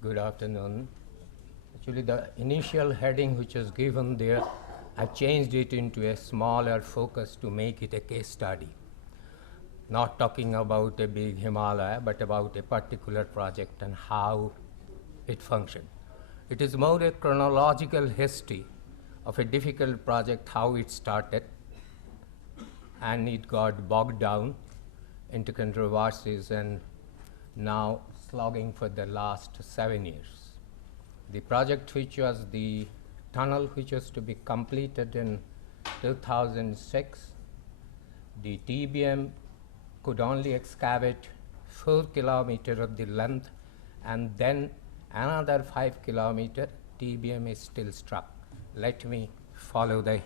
Good afternoon. Actually, the initial heading which was given there, I've changed it into a smaller focus to make it a case study. Not talking about a big Himalaya, but about a particular project and how it functioned. It is more a chronological history of a difficult project, how it started, and it got bogged down into controversies and now slogging for the last 7 years. The project, which was the tunnel which was to be completed in 2006, the TBM could only excavate 4 kilometers of the length, and then another 5 kilometers TBM is still struck. Let me follow the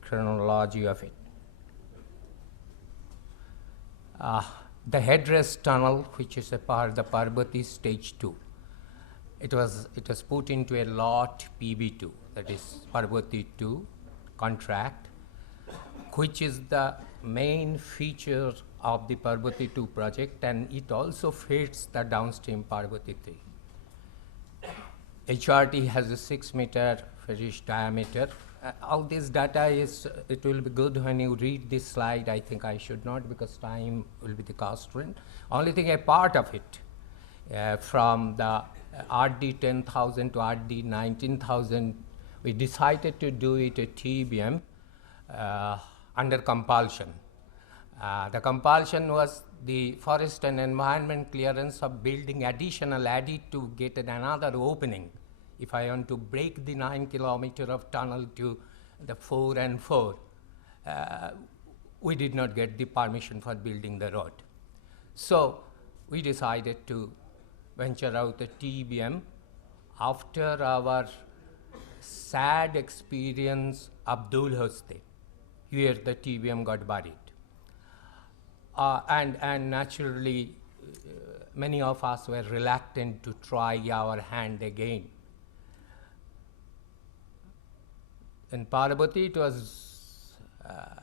chronology of it. The headrest tunnel, which is a part of the Parbati stage 2, it was put into a lot PB2, that is Parbati II contract, which is the main feature of the Parbati II project, and it also fits the downstream Parbati III. HRT has a 6-meter fetish diameter. All this data is, it will be good when you read this slide. I think I should not, because time will be the constraint. Only thing, a part of it, from the RD 10,000 to RD 19,000, we decided to do it a TBM under compulsion. The compulsion was the forest and environment clearance of building additional added to get another opening. If I want to break the 9 kilometers of tunnel to the 4 and 4, we did not get the permission for building the road. So we decided to venture out the TBM after our sad experience of Abdul Hoste, where the TBM got buried. And naturally, many of us were reluctant to try our hand again. In Parbati, it was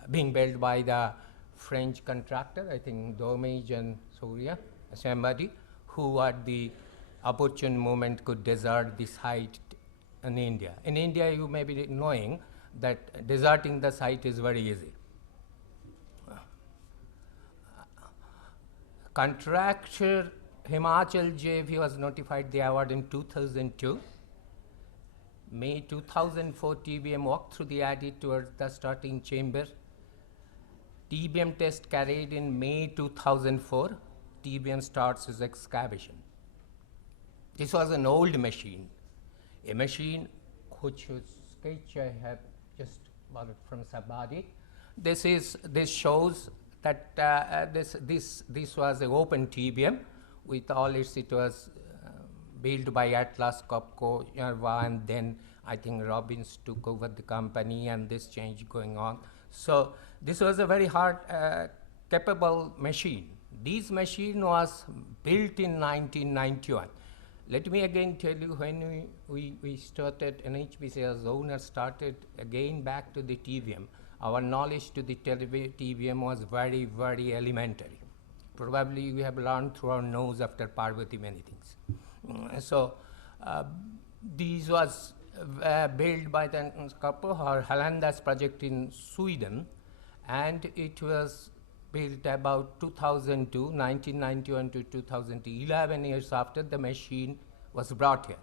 being built by the French contractor, I think Domage and Surya, somebody who at the opportune moment could desert the site in India. In India, you may be knowing that deserting the site is very easy. Contractor Himachal JV was notified the award in 2002. May 2004, TBM walked through the adit towards the starting chamber. TBM test carried in May 2004. TBM starts its excavation. This was an old machine, a machine which was sketch I have just borrowed from somebody. This shows that this was an open TBM with all its, it was built by Atlas Copco, and then I think Robbins took over the company, and this change going on. So this was a very hard, capable machine. This machine was built in 1991. Let me again tell you, when we started, NHPC as owner started again back to the TBM, our knowledge to the TBM was very, very elementary. Probably we have learned through our nose after Parbati many things. So this was built by the couple or Hallandas project in Sweden, and it was built about 2002, 1991 to 2011 years after the machine was brought here.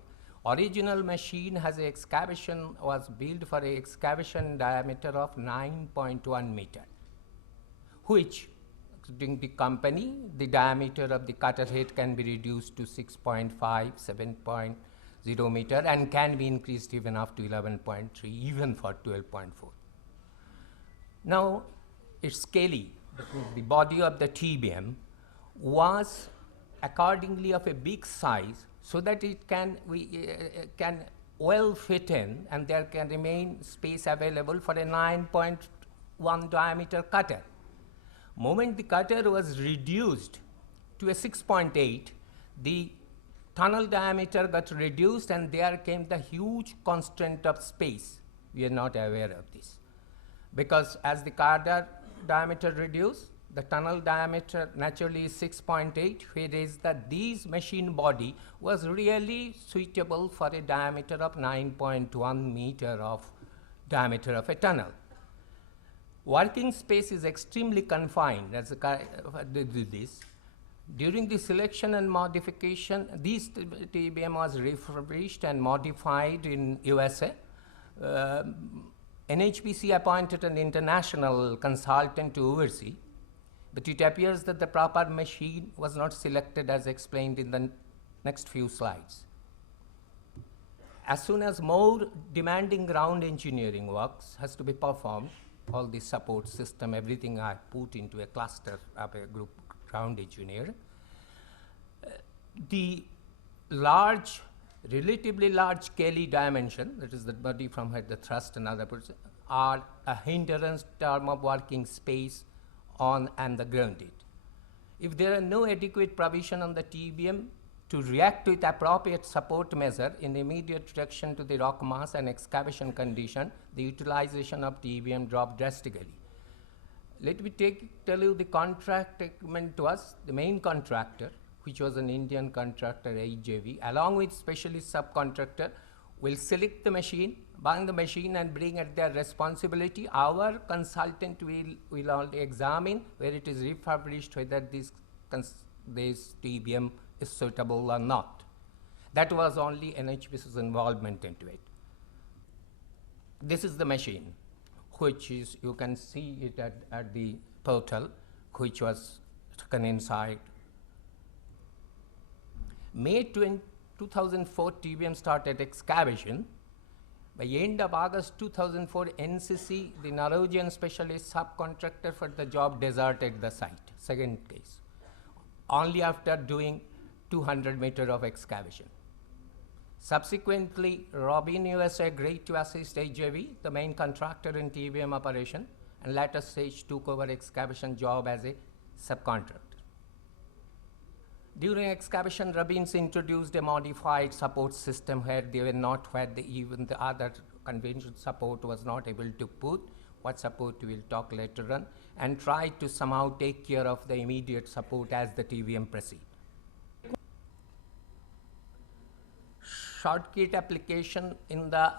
Original machine has a excavation, was built for a excavation diameter of 9.1 meter, which during the company, the diameter of the cutter head can be reduced to 6.5, 7.0 meter, and can be increased even up to 11.3, even for 12.4. Now, its scaly, the body of the TBM was accordingly of a big size, so that it can well fit in, and there can remain space available for a 9.1 diameter cutter. Moment the cutter was reduced to a 6.8, the tunnel diameter got reduced, and there came the huge constraint of space. We are not aware of this, because as the cutter diameter reduced, The tunnel diameter naturally is 6.8, whereas this machine body was really suitable for a diameter of 9.1 meter of diameter of a tunnel. Working space is extremely confined as this. During the selection and modification, this TBM was refurbished and modified in USA. NHPC appointed an international consultant to oversee, but it appears that the proper machine was not selected as explained in the next few slides. As soon as more demanding ground engineering works has to be performed, all the support system, everything I put into a cluster of a group ground engineer, the large, relatively large Kelly dimension, that is the body from head, the thrust and other person, are a hindrance term of working space on and the grounded. If there are no adequate provision on the TBM to react with appropriate support measure in immediate reaction to the rock mass and excavation condition, the utilization of TBM dropped drastically. Let me tell you the contract agreement to us, the main contractor, which was an Indian contractor, AJV, along with specialist subcontractor, will select the machine, buy the machine and bring at their responsibility. Our consultant will only examine where it is refurbished, whether this TBM is suitable or not. That was only NHPC's involvement into it. This is the machine, which is, you can see it at the portal, which was taken inside. May 2004, TBM started excavation. By end of August 2004, NCC, the Norwegian specialist subcontractor for the job, deserted the site. Second case. Only after doing 200 meters of excavation. Subsequently, Robbins USA agreed to assist AJV, the main contractor in TBM operation, and later stage took over excavation job as a subcontractor. During excavation, Robbins introduced a modified support system where they were not, even the other conventional support was not able to put. What support we will talk later on, and tried to somehow take care of the immediate support as the TBM proceed. Shortcut application in the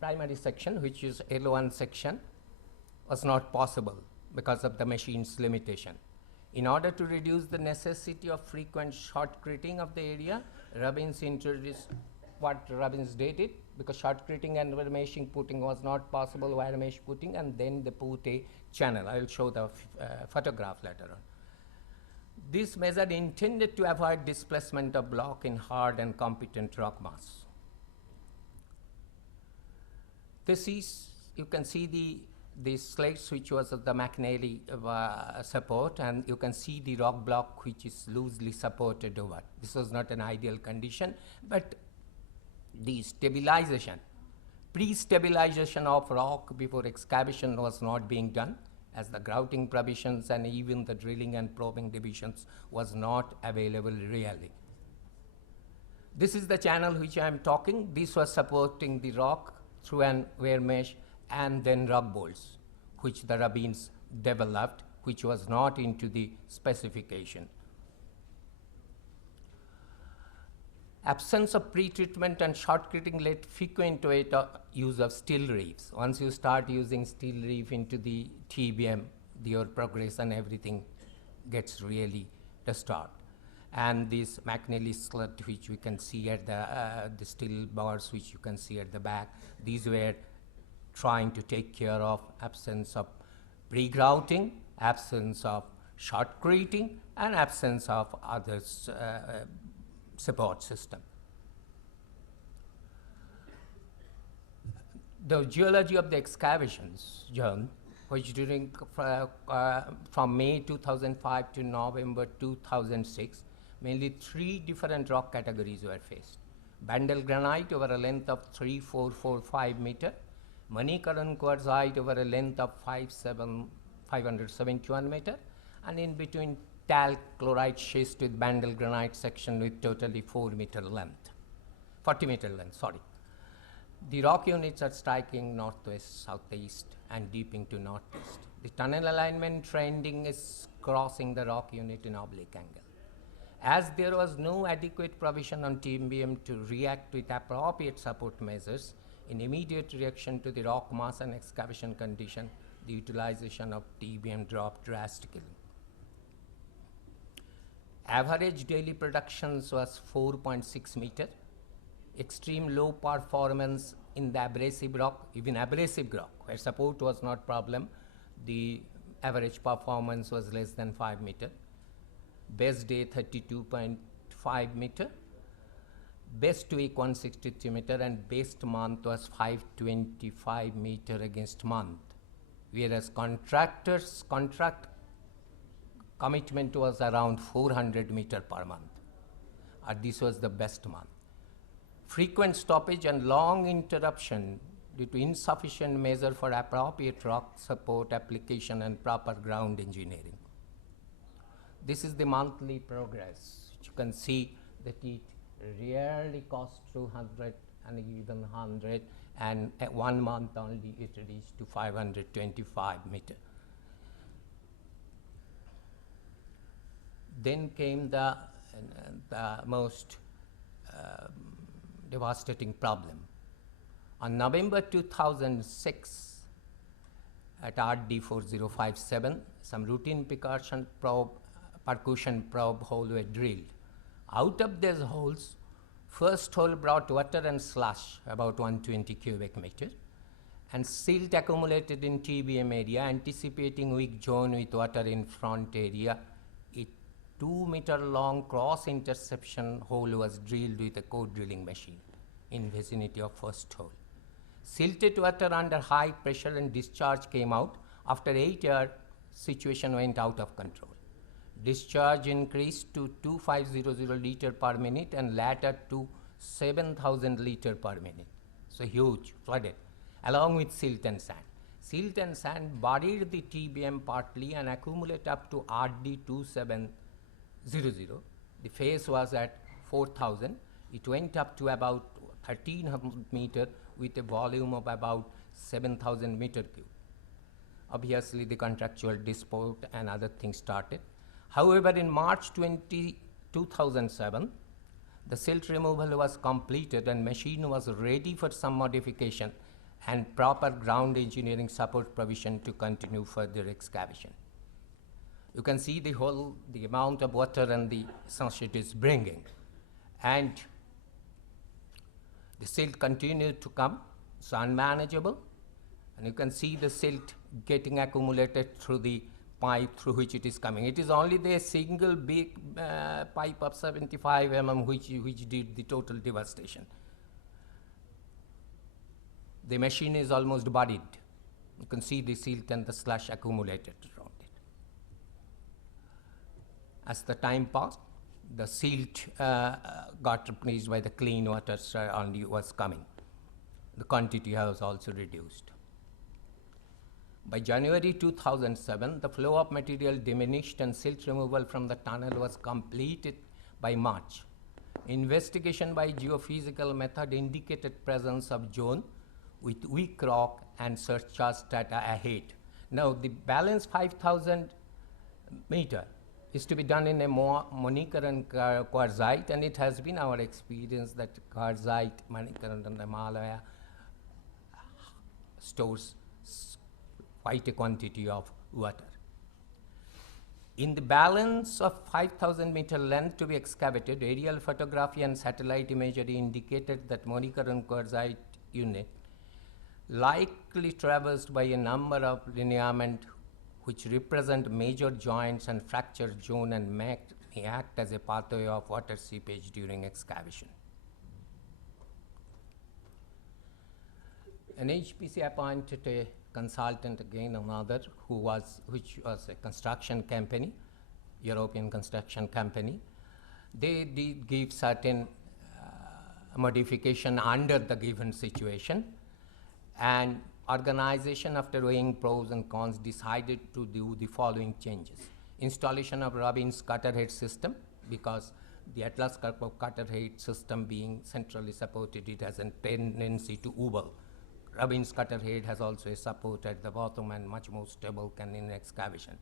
primary section, which is L1 section, was not possible because of the machine's limitation. In order to reduce the necessity of frequent shortcutting of the area, Robbins introduced what Robbins did, because shortcutting and meshing putting was not possible, wire mesh putting, and then they put a channel. I will show the photograph later on. This method intended to avoid displacement of block in hard and competent rock mass. This is, you can see the slates which was of the McNally support, and you can see the rock block which is loosely supported over. This was not an ideal condition, but the stabilization, pre-stabilization of rock before excavation was not being done, as the grouting provisions and even the drilling and probing divisions was not available really. This is the channel which I am talking. This was supporting the rock through an wire mesh and then rock bolts, which the Robbins developed, which was not into the specification. Absence of pre-treatment and shortcutting led frequent use of steel reefs. Once you start using steel reef into the TBM, your progress and everything gets really disturbed. And this McNally slut, which we can see at the steel bars, which you can see at the back, these were trying to take care of absence of pre-grouting, absence of shortcutting, and absence of other support system. The geology of the excavations zone, which during from May 2005 to November 2006, mainly 3 different rock categories were faced. Bandel granite over a length of 3445 meter, Manikaran quartzite over a length of 571 meter, and in between talc chloride schist with Bandel granite section with totally 40 meter length, sorry. The rock units are striking northwest, southeast, and deep into northeast. The tunnel alignment trending is crossing the rock unit in oblique angle. As there was no adequate provision on TBM to react with appropriate support measures, in immediate reaction to the rock mass and excavation condition, the utilization of TBM dropped drastically. Average daily productions was 4.6 meter. Extreme low performance in the abrasive rock, even abrasive rock, where support was not problem, the average performance was less than 5 meter. Best day 32.5 meter. Best week 163 meter, and best month was 525 meter against month. Whereas contract commitment was around 400 meter per month. This was the best month. Frequent stoppage and long interruption due to insufficient measure for appropriate rock support application and proper ground engineering. This is the monthly progress. You can see that it rarely cost 200 and even 100, and at 1 month only it reached to 525 meter. Then came the most devastating problem. On November 2006, at RD 4057, some routine percussion probe hole were drilled. Out of these holes, first hole brought water and slush, about 120 cubic meter, and silt accumulated in TBM area, anticipating weak zone with water in front area. A 2 meter long cross interception hole was drilled with a core drilling machine in vicinity of first hole. Silted water under high pressure and discharge came out. After 8 years, situation went out of control. Discharge increased to 2500 liter per minute and later to 7000 liter per minute. So huge, flooded, along with silt and sand. Silt and sand buried the TBM partly and accumulate up to RD 2700. The phase was at 4000. It went up to about 1300 meter with a volume of about 7000 meter cube. Obviously, the contractual dispute and other things started. However, in March 2007, the silt removal was completed and machine was ready for some modification and proper ground engineering support provision to continue further excavation. You can see the amount of water and the sunshine is bringing. And the silt continued to come, it's unmanageable. And you can see the silt getting accumulated through the pipe through which it is coming. It is only the single big pipe of 75 mm which did the total devastation. The machine is almost buried. You can see the silt and the slush accumulated around it. As the time passed, the silt got replaced by the clean water only was coming. The quantity was also reduced. By January 2007, the flow of material diminished and silt removal from the tunnel was completed by March. Investigation by geophysical method indicated presence of zone with weak rock and surcharge data ahead. Now, the balance 5000 meter is to be done in a Manikaran quartzite, and it has been our experience that quartzite, Manikaran and Himalaya stores quite a quantity of water. In the balance of 5000 meter length to be excavated, aerial photography and satellite imagery indicated that Manikaran quartzite unit likely traversed by a number of lineament which represent major joints and fracture zone and may act as a pathway of water seepage during excavation. An HPC appointed a consultant, again another, which was a construction company, European construction company. They did give certain modification under the given situation, and organization, after weighing pros and cons, decided to do the following changes. Installation of Robbins cutter head system, because The Atlas cutter head system being centrally supported, it has a tendency to wobble. Robbins cutter head has also a support at the bottom and much more stable in excavation.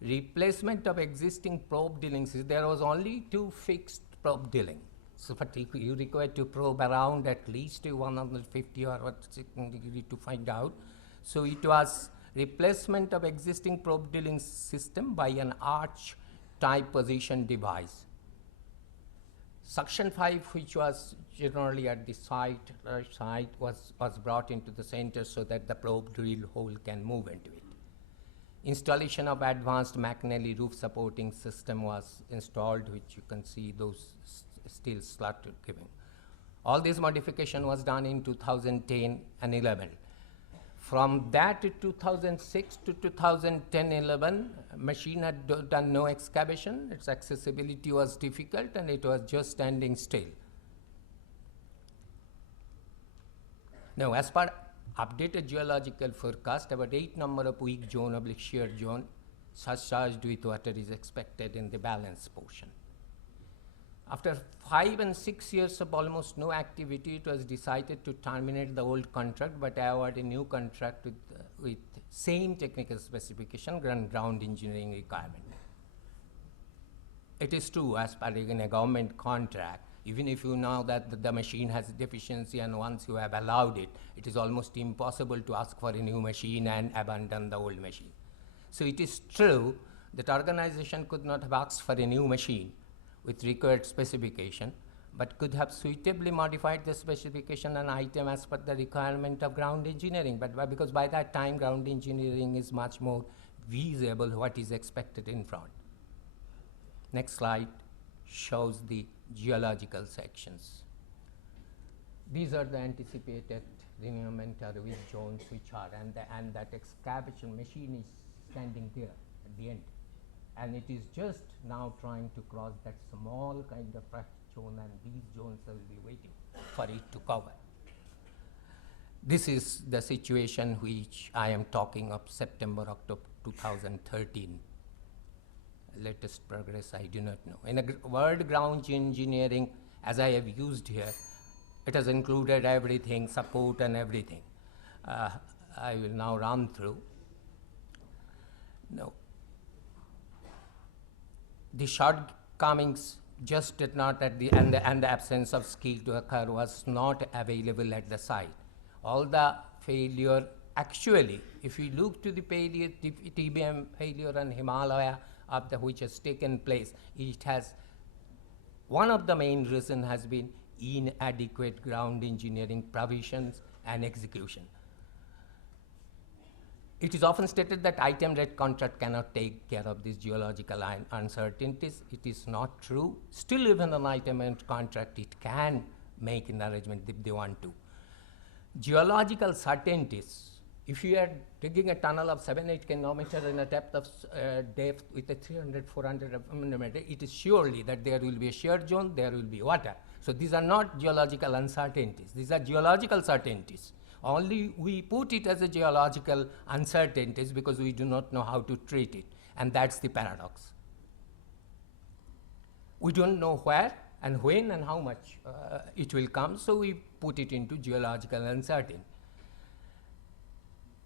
Replacement of existing probe drillings, there was only 2 fixed probe drilling. So you require to probe around at least 150 or 60 degree to find out. So it was replacement of existing probe drilling system by an arch type position device. Suction pipe, which was generally at the site was brought into the center so that the probe drill hole can move into it. Installation of advanced McNally roof supporting system was installed, which you can see those steel slat giving. All this modification was done in 2010 and 11. From that to 2006 to 2010-11, machine had done no excavation. Its accessibility was difficult and it was just standing still. Now, as per updated geological forecast, about 8 number of weak zone oblique shear zone surcharged with water is expected in the balance portion. After 5 and 6 years of almost no activity, it was decided to terminate the old contract but award a new contract with same technical specification and ground engineering requirement. It is true, as per a government contract, even if you know that the machine has deficiency and once you have allowed it, it is almost impossible to ask for a new machine and abandon the old machine. So it is true that organization could not have asked for a new machine with required specification, but could have suitably modified the specification and item as per the requirement of ground engineering. But because by that time, ground engineering is much more visible what is expected in front. Next slide shows the geological sections. These are the anticipated lineament or weak zones which are, and that excavation machine is standing there at the end. And it is just now trying to cross that small kind of fracture zone, and these zones will be waiting for it to cover. This is the situation which I am talking of September, October 2013. Latest progress I do not know. In a word ground engineering, as I have used here, it has included everything, support and everything. I will now run through. No. The shortcomings just did not at the and the absence of skill to occur was not available at the site. All the failure, actually, if we look to the TBM failure in Himalaya which has taken place, it has, one of the main reasons has been inadequate ground engineering provisions and execution. It is often stated that item rate contract cannot take care of these geological uncertainties. It is not true. Still, even an item rate contract, it can make an arrangement if they want to. Geological certainties. If you are digging a tunnel of 7-8 kilometers in a depth with a 300-400 millimeter, it is surely that there will be a shear zone, there will be water. So these are not geological uncertainties. These are geological certainties. Only we put it as a geological uncertainties because we do not know how to treat it, and that's the paradox. We don't know where and when and how much it will come, so we put it into geological uncertainty.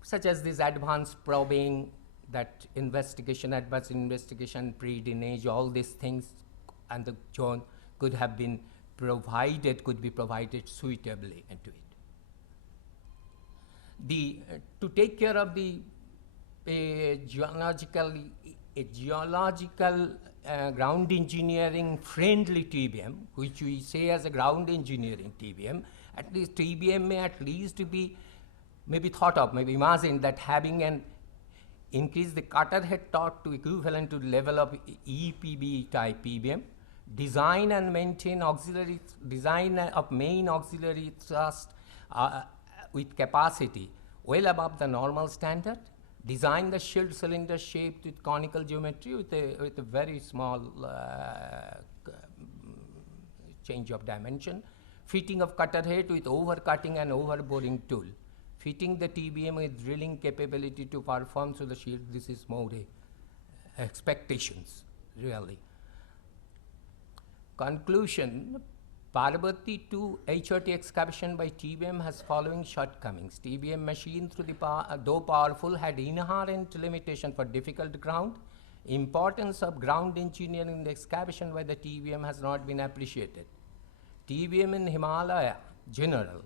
Such as this advanced probing, that investigation, advanced investigation, pre-drainage, all these things, and the zone could be provided suitably into it. To take care of the geological ground engineering friendly TBM, which we say as a ground engineering TBM, at least TBM may at least be maybe thought of, maybe imagined that having an increase the cutter head torque to equivalent to the level of EPB type PBM, design and maintain auxiliary, design of main auxiliary thrust with capacity well above the normal standard, design the shield cylinder shaped with conical geometry with a very small change of dimension, fitting of cutter head with overcutting and overboring tool, fitting the TBM with drilling capability to perform through the shield. This is more expectations, really. Conclusion, Parbati II HRT excavation by TBM has following shortcomings. TBM machine, though powerful, had inherent limitation for difficult ground. Importance of ground engineering in the excavation by the TBM has not been appreciated. TBM in Himalaya,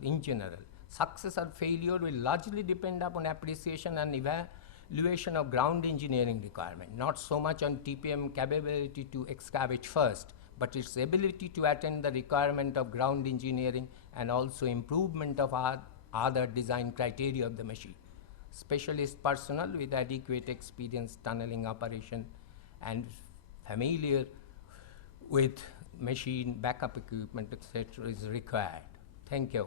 in general, success or failure will largely depend upon appreciation and evaluation of ground engineering requirement, not so much on TBM capability to excavate first, but its ability to attain the requirement of ground engineering and also improvement of other design criteria of the machine. Specialist personnel with adequate experience tunneling operation and familiar with machine backup equipment, etc. is required. Thank you.